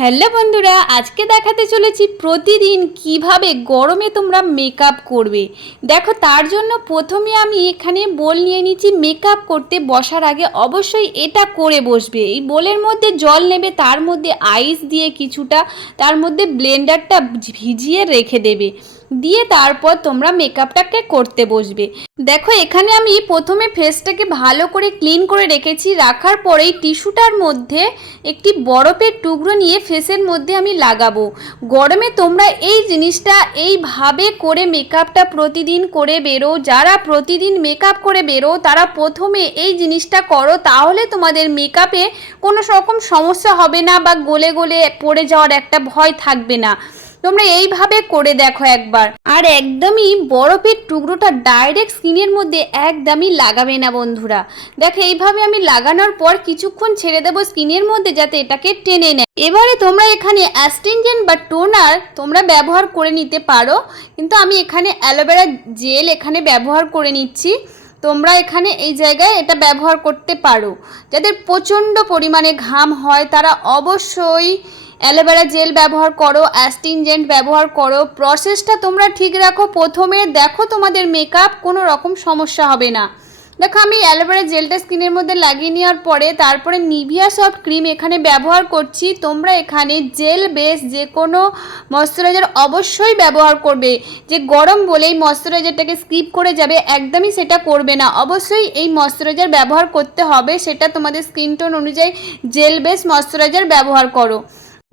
Hello বন্ধুরা, আজকে দেখাতে চলেছি প্রতিদিন কীভাবে গরমে তোমরা মেকআপ করবে। দেখো, তার জন্য প্রথমে আমি এখানে বোল নিয়ে নিচ্ছি মেকআপ করতে বসার আগে অবশ্যই এটা করে বসবে। এই বোলের মধ্যে জল নেবে, তার মধ্যে আইস দিয়ে কিছুটা, তার মধ্যে ব্লেন্ডারটা ভিজিয়ে রেখে দেবে। দিয়ে তারপর তোমরা মেকআপটাকে করতে বসবে। দেখো, এখানে আমি প্রথমে ফেসটাকে ভালো করে ক্লিন করে রেখেছি। রাখার পরেই টিস্যুটার মধ্যে একটি বরফের টুকরো নিয়ে ফেসের মধ্যে আমি লাগাবো। গরমে তোমরা এই জিনিসটা এইভাবে করে মেকআপটা প্রতিদিন করে বেরো। যারা প্রতিদিন মেকআপ করে বেরো, তারা প্রথমে এই জিনিসটা করো, তাহলে তোমাদের মেকআপে কোনো রকম সমস্যা হবে না বা গলে গলে পড়ে যাওয়ার একটা ভয় থাকবে না। তোমরা এইভাবে করে দেখো একবার। আর একদমই বরফের টুকরোটা ডাইরেক্ট স্কিনের মধ্যে একদমই লাগাবে না বন্ধুরা। দেখো, এইভাবে আমি লাগানোর পর কিছুক্ষণ ছেড়ে দেবো স্কিনের মধ্যে যাতে এটাকে টেনে নেয়। এবারে তোমরা এখানে অ্যাস্টিনজেন্ট বা টোনার তোমরা ব্যবহার করে নিতে পারো। কিন্তু আমি এখানে অ্যালোভেরা জেল এখানে ব্যবহার করে নিচ্ছি। তোমরা এখানে এই জায়গায় এটা ব্যবহার করতে পারো। যাদের প্রচণ্ড পরিমাণে ঘাম হয় তারা অবশ্যই অ্যালোভেরা জেল ব্যবহার করো, অ্যাস্টিনজেন্ট ব্যবহার করো। প্রসেসটা তোমরা ঠিক রাখো। প্রথমে দেখো তোমাদের মেকআপ কোনো রকম সমস্যা হবে না। দেখো আমি অ্যালোভেরা জেলটা স্কিনের মধ্যে লাগিয়ে নেওয়ার পরে তারপরে নিভিয়া সফট ক্রিম এখানে ব্যবহার করছি। তোমরা এখানে জেল বেস যে কোনো ময়শ্চারাইজার অবশ্যই ব্যবহার করবে। যে গরম বলেই ময়শ্চারাইজারটাকে স্কিপ করে যাবে, একদমই সেটা করবে না। অবশ্যই এই ময়শ্চারাইজার ব্যবহার করতে হবে। সেটা তোমাদের স্কিন টোন অনুযায়ী জেল বেস ময়শ্চারাইজার ব্যবহার করো।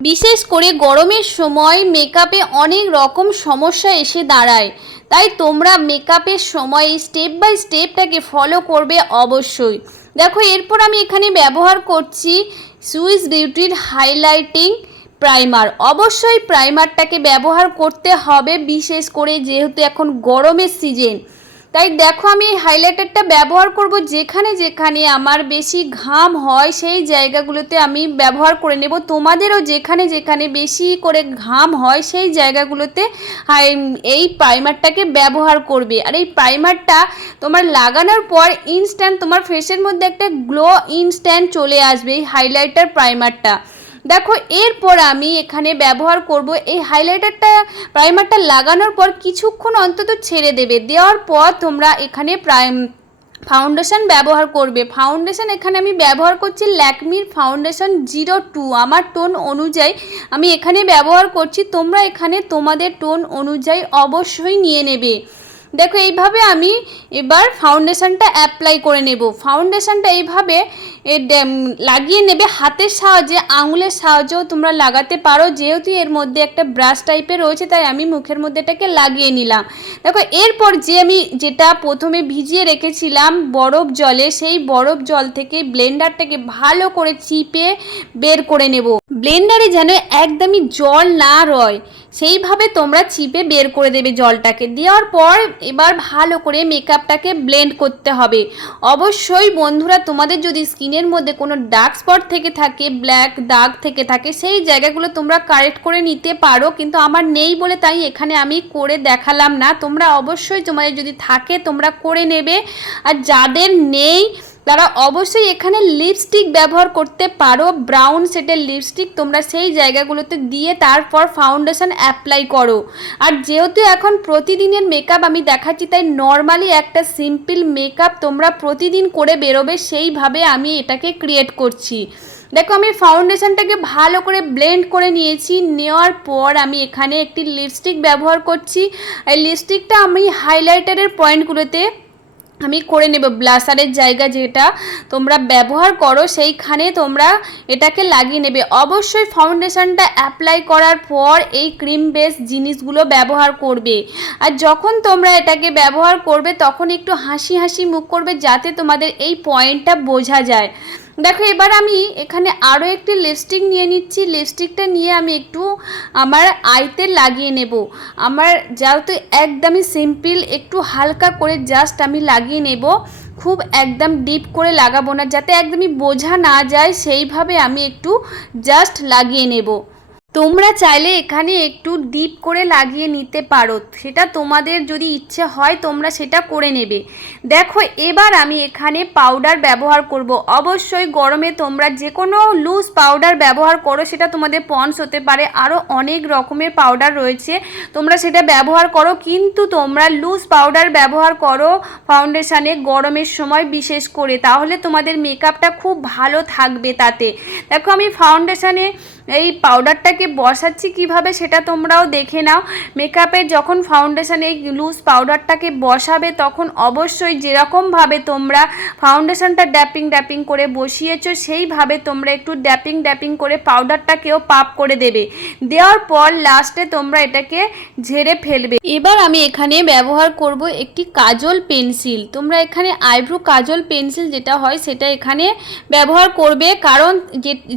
বিশেষ করে গরমের সময় মেকআপে অনেক রকম সমস্যা এসে দাঁড়ায়। তাই তোমরা মেকআপের সময় স্টেপ বাই স্টেপটাকে ফলো করবে অবশ্যই। দেখো, এরপর আমি এখানে ব্যবহার করছি সুইস বিউটির হাইলাইটিং প্রাইমার অবশ্যই প্রাইমারটাকে ব্যবহার করতে হবে, বিশেষ করে যেহেতু এখন গরমের সিজন তাই দেখো আমি এই হাইলাইটারটা ব্যবহার করব যেখানে যেখানে আমার বেশি ঘাম হয় সেই জায়গাগুলোতে আমি ব্যবহার করে নেব। তোমাদেরও যেখানে যেখানে বেশি করে ঘাম হয় সেই জায়গাগুলোতে এই প্রাইমারটাকে ব্যবহার করবে। আর এই প্রাইমারটা তোমার লাগানোর পর ইনস্ট্যান্ট তোমার ফেসের মধ্যে একটা গ্লো ইনস্ট্যান্ট চলে আসবে এই হাইলাইটার প্রাইমারটা দেখো, এরপর আমি এখানে ব্যবহার করব এই হাইলাইটারটা প্রাইমারটা লাগানোর পর কিছুক্ষণ অন্তত ছেড়ে দেবে। দেওয়ার পর তোমরা এখানে প্রাইম ফাউন্ডেশন ব্যবহার করবে। ফাউন্ডেশন এখানে আমি ব্যবহার করছি ল্যাকমির ফাউন্ডেশন জিরো টু আমার টোন অনুযায়ী আমি এখানে ব্যবহার করছি, তোমরা এখানে তোমাদের টোন অনুযায়ী অবশ্যই নিয়ে নেবে। দেখো, এইভাবে আমি এবার ফাউন্ডেশনটা অ্যাপ্লাই করে নেব। ফাউন্ডেশনটা এইভাবে লাগিয়ে নেবে। হাতের সাহায্যে, আঙুলের সাহায্যেও তোমরা লাগাতে পারো। যেহেতু এর মধ্যে একটা ব্রাশ টাইপের রয়েছে, তাই আমি মুখের মধ্যে এটাকে লাগিয়ে নিলাম। দেখো, এরপর যে আমি যেটা প্রথমে ভিজিয়ে রেখেছিলাম বরফ জলে, সেই বরফ জল থেকে ব্লেন্ডারটাকে ভালো করে চিপে বের করে নেব। ব্লেন্ডারে যেন একদমই জল না রয়, সেইভাবে তোমরা চিপে বের করে দেবে জলটাকে। দেওয়ার পর এবার ভালো করে মেকআপটাকে ব্লেন্ড করতে হবে। অবশ্যই বন্ধুরা, তোমাদের যদি স্কিনের মধ্যে কোনো ডার্ক স্পট থেকে থাকে ব্ল্যাক দাগ থেকে থাকে, সেই জায়গাগুলো তোমরা কারেক্ট করে নিতে পারো, কিন্তু আমার নেই বলে তাই এখানে আমি করে দেখালাম না। তোমরা অবশ্যই তোমাদের যদি থাকে, তোমরা করে নেবে। আর যাদের নেই তারা অবশ্যই এখানে লিপস্টিক ব্যবহার করতে পারো। ব্রাউন সেটের লিপস্টিক তোমরা সেই জায়গাগুলোতে দিয়ে তারপর ফাউন্ডেশন অ্যাপ্লাই করো। আর যেহেতু এখন প্রতিদিনের মেকআপ আমি দেখাচ্ছি, তাই নর্মালি একটা সিম্পল মেকআপ তোমরা প্রতিদিন করে বেরোবে, সেইভাবে আমি এটাকে ক্রিয়েট করছি। দেখো, আমি ফাউন্ডেশনটাকে ভালো করে ব্লেন্ড করে নিয়েছি। নেওয়ার পর আমি এখানে একটি লিপস্টিক ব্যবহার করছি। এই লিপস্টিকটা আমি হাইলাইটারের পয়েন্টগুলোতে আমি করে নেব। ব্লাসারের জায়গা যেটা তোমরা ব্যবহার করো, সেইখানে তোমরা এটাকে লাগিয়ে নেবে। অবশ্যই ফাউন্ডেশনটা অ্যাপ্লাই করার পর এই ক্রিম বেস জিনিসগুলো ব্যবহার করবে। আর যখন তোমরা এটাকে ব্যবহার করবে, তখন একটু হাসি হাসি মুখ করবে, যাতে তোমাদের এই পয়েন্টটা বোঝা যায়। দেখো, এবার আমি এখানে আরও একটি লিপস্টিক নিয়ে নিচ্ছি। লিপস্টিকটা নিয়ে আমি একটু আমার আইতে লাগিয়ে নেব। আমার যেহেতু একদমই সিম্পল একটু হালকা করে জাস্ট আমি লাগিয়ে নেব। খুব একদম ডিপ করে লাগাবো না, যাতে একদমই বোঝা না যায়, সেইভাবে আমি একটু জাস্ট লাগিয়ে নেব। তোমরা চাইলে এখানে একটু ডিপ করে লাগিয়ে নিতে পারো। সেটা তোমাদের যদি ইচ্ছে হয়, তোমরা সেটা করে নেবে। দেখো, এবার আমি এখানে পাউডার ব্যবহার করব। অবশ্যই গরমে তোমরা যে কোনো লুজ পাউডার ব্যবহার করো, সেটা তোমাদের পন্স হতে পারে। আরও অনেক রকমের পাউডার রয়েছে, তোমরা সেটা ব্যবহার করো। কিন্তু তোমরা লুজ পাউডার ব্যবহার করো ফাউন্ডেশানে গরমের সময় বিশেষ করে। তাহলে তোমাদের মেকআপটা খুব ভালো থাকবে তাতে। দেখো, আমি ফাউন্ডেশানে এই পাউডারটাকে বসাচ্ছি কীভাবে সেটা তোমরাও দেখে নাও। মেকআপের যখন ফাউন্ডেশানে এই লুজ পাউডারটাকে বসাবে, তখন অবশ্যই যেরকমভাবে তোমরা ফাউন্ডেশনটা ড্যাপিং ড্যাপিং করে বসিয়েছো, সেইভাবে তোমরা একটু ড্যাপিং ড্যাপিং করে পাউডারটাকেও পাপ করে দেবে। দেওয়ার পর লাস্টে তোমরা এটাকে ঝেড়ে ফেলবে। এবার আমি এখানে ব্যবহার করব একটি কাজল পেন্সিল। তোমরা এখানে আইব্রো কাজল পেন্সিল যেটা হয়, সেটা এখানে ব্যবহার করবে। কারণ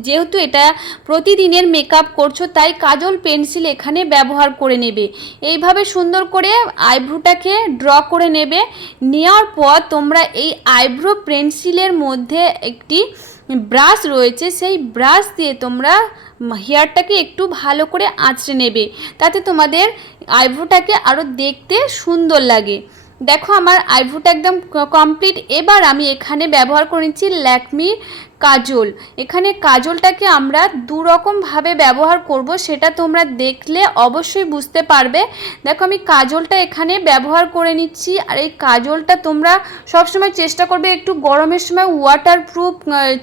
যেহেতু এটা প্রতিদিনের মেকআপ করছ, তাই কাজল পেন্সিল এখানে ব্যবহার করে নেবে। এইভাবে সুন্দর করে আইব্রোটাকে ড্র করে নেবে। নেওয়ার পর তোমরা এই আইব্রো পেন্সিলের মধ্যে একটি ব্রাশ রয়েছে, সেই ব্রাশ দিয়ে তোমরা হেয়ারটাকে একটু ভালো করে আঁচড়ে নেবে। তাতে তোমাদের আইব্রোটাকে আরও দেখতে সুন্দর লাগে। দেখো, আমার আইব্রোটা একদম কমপ্লিট। এবার আমি এখানে ব্যবহার করে নিচ্ছি ল্যাকমির কাজল। এখানে কাজলটাকে আমরা দু রকমভাবে ব্যবহার করব, সেটা তোমরা দেখলে অবশ্যই বুঝতে পারবে। দেখো, আমি কাজলটা এখানে ব্যবহার করে নিচ্ছি, আর এই কাজলটা তোমরা সবসময় চেষ্টা করবে একটু গরমের সময় ওয়াটারপ্রুফ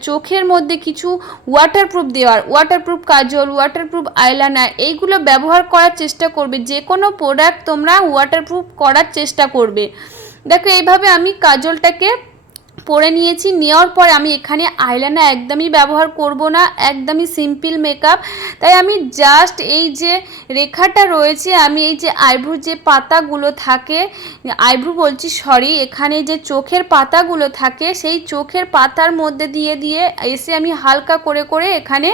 চোখের মধ্যে কিছু ওয়াটারপ্রুফ দেওয়ার। ওয়াটারপ্রুফ কাজল ওয়াটারপ্রুফ আইলাইনার এইগুলো ব্যবহার করার চেষ্টা করবে। যে কোনো প্রোডাক্ট তোমরা ওয়াটারপ্রুফ করার চেষ্টা করবে। দেখো, এইভাবে আমি কাজলটাকে পরে নিয়েছি। নেওয়ার পর আমি এখানে আইলাইনার একদমই ব্যবহার করব না, একদমই সিম্পল মেকআপ তাই আমি জাস্ট এই যে রেখাটা রয়েছে, আমি এই যে আইব্রু যে পাতাগুলো থাকে আইব্রু বলছি সরি এখানে যে চোখের পাতাগুলো থাকে, সেই চোখের পাতার মধ্যে দিয়ে দিয়ে এসে আমি হালকা করে করে এখানে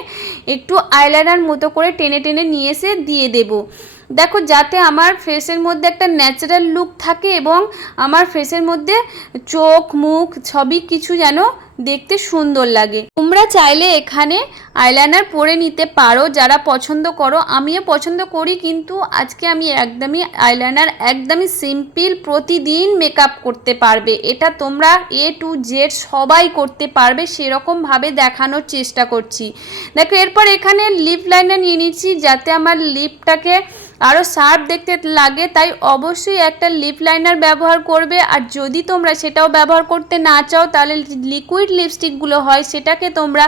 একটু আইলাইনার মতো করে টেনে টেনে নিয়ে এসে দিয়ে দেবো। দেখো, যাতে আমার ফেসের মধ্যে একটা ন্যাচারাল লুক থাকে এবং আমার ফেসের মধ্যে চোখ, মুখ সবই কিছু যেন দেখতে সুন্দর লাগে। তোমরা চাইলে এখানে আইলাইনার পরে নিতে পারো, যারা পছন্দ করো। আমিও পছন্দ করি, কিন্তু আজকে আমি একদমই আইলাইনার একদমই সিম্পল প্রতিদিন মেকআপ করতে পারবে। এটা তোমরা এ টু জেড সবাই করতে পারবে সেরকমভাবে দেখানোর চেষ্টা করছি। দেখো, এরপর এখানে লিপ লাইনার নিয়ে নিচ্ছি, যাতে আমার লিপটাকে আরও শার্প দেখতে লাগে। তাই অবশ্যই একটা লিপ লাইনার ব্যবহার করবে, আর যদি তোমরা সেটাও ব্যবহার করতে না চাও, তাহলে লিকুইড লিপস্টিকগুলো হয়, সেটাকে তোমরা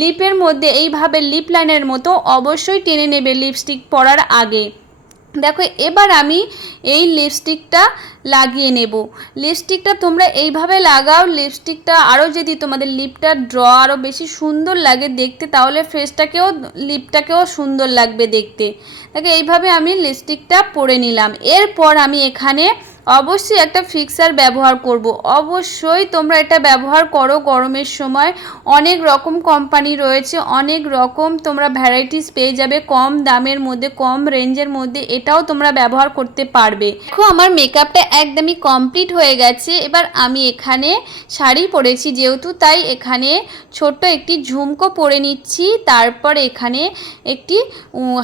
লিপের মধ্যে এইভাবে লিপ লাইনের মতো অবশ্যই টেনে নেবে লিপস্টিক পরার আগে। দেখো, এবার আমি এই লিপস্টিকটা লাগিয়ে নেব। লিপস্টিকটা তোমরা এইভাবে লাগাও লিপস্টিকটা আরও যদি তোমাদের লিপটা ড্র আরও বেশি সুন্দর লাগে দেখতে, তাহলে ফেসটাকেও লিপটাকেও সুন্দর লাগবে দেখতে। দেখো, এইভাবে আমি লিপস্টিকটা পরে নিলাম। এরপর আমি এখানে অবশ্যই একটা ফিক্সার ব্যবহার করব। অবশ্যই তোমরা এটা ব্যবহার করো গরমের সময়। অনেক রকম কোম্পানি রয়েছে, অনেক রকম তোমরা ভ্যারাইটিস পেয়ে যাবে, কম দামের মধ্যে, কম রেঞ্জের মধ্যে, এটাও তোমরা ব্যবহার করতে পারবে। দেখো, আমার মেকআপটা একদমই কমপ্লিট হয়ে গেছে। এবার আমি এখানে শাড়ি পরেছি যেহেতু, তাই এখানে ছোট্ট একটি ঝুমকো পরে নিচ্ছি। তারপর এখানে একটি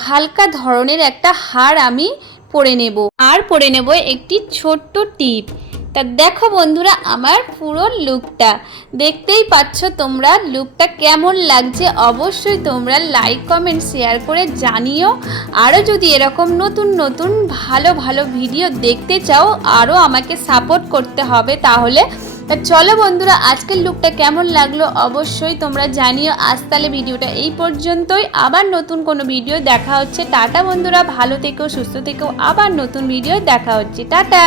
হালকা ধরনের একটা হার আমি পরে নেব। আর পরে নেব একটি ছোট্ট টিপ। তা দেখো বন্ধুরা, আমার পুরো লুকটা। দেখতেই পাচ্ছ তোমরা লুকটা কেমন লাগছে। অবশ্যই তোমরা লাইক, কমেন্ট, শেয়ার করে জানিও। আরও যদি এরকম নতুন নতুন, ভালো ভালো ভিডিও দেখতে চাও, আরও আমাকে সাপোর্ট করতে হবে, তাহলে তা চলো বন্ধুরা, আজকের লুকটা কেমন লাগল অবশ্যই তোমরা জানিও। আজ তাহলে ভিডিওটা এই পর্যন্তই। আবার নতুন কোনো ভিডিও দেখা হচ্ছে। টাটা বন্ধুরা, ভালো থেকেও সুস্থ থেকেও আবার নতুন ভিডিও দেখা হচ্ছে। টাটা!